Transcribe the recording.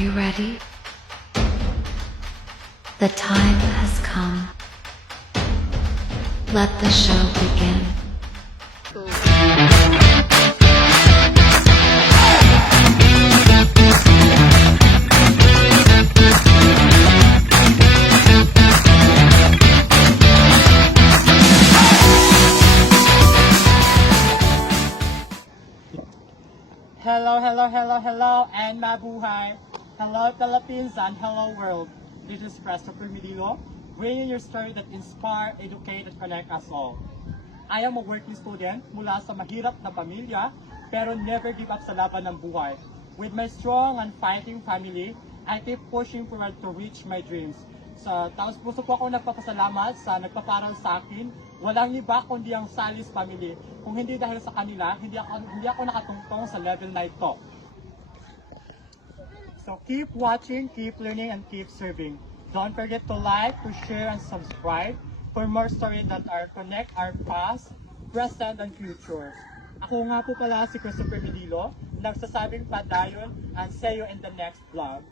you ready? The time has come. Let the show begin. Hello, and mabuhay. Hello, Philippines, and hello, world. This is Christopher Medilo, bringing your story that inspire, educate, and connect us all. I am a working student mula sa mahirap na pamilya, pero never give up sa laban ng buhay. With my strong and fighting family, I keep pushing forward to reach my dreams. Sa taos puso po ako nagpapasalamat sa nagpaparal sa akin. Walang iba kundi ang Salis family. Kung hindi dahil sa kanila, hindi ako nakatungtong sa level na ito. So keep watching, keep learning, and keep serving. Don't forget to like, to share, and subscribe for more stories that are connect our past, present, and future. Ako nga po pala si Christopher Medilo, nagsasabing padayon, and see you in the next vlog.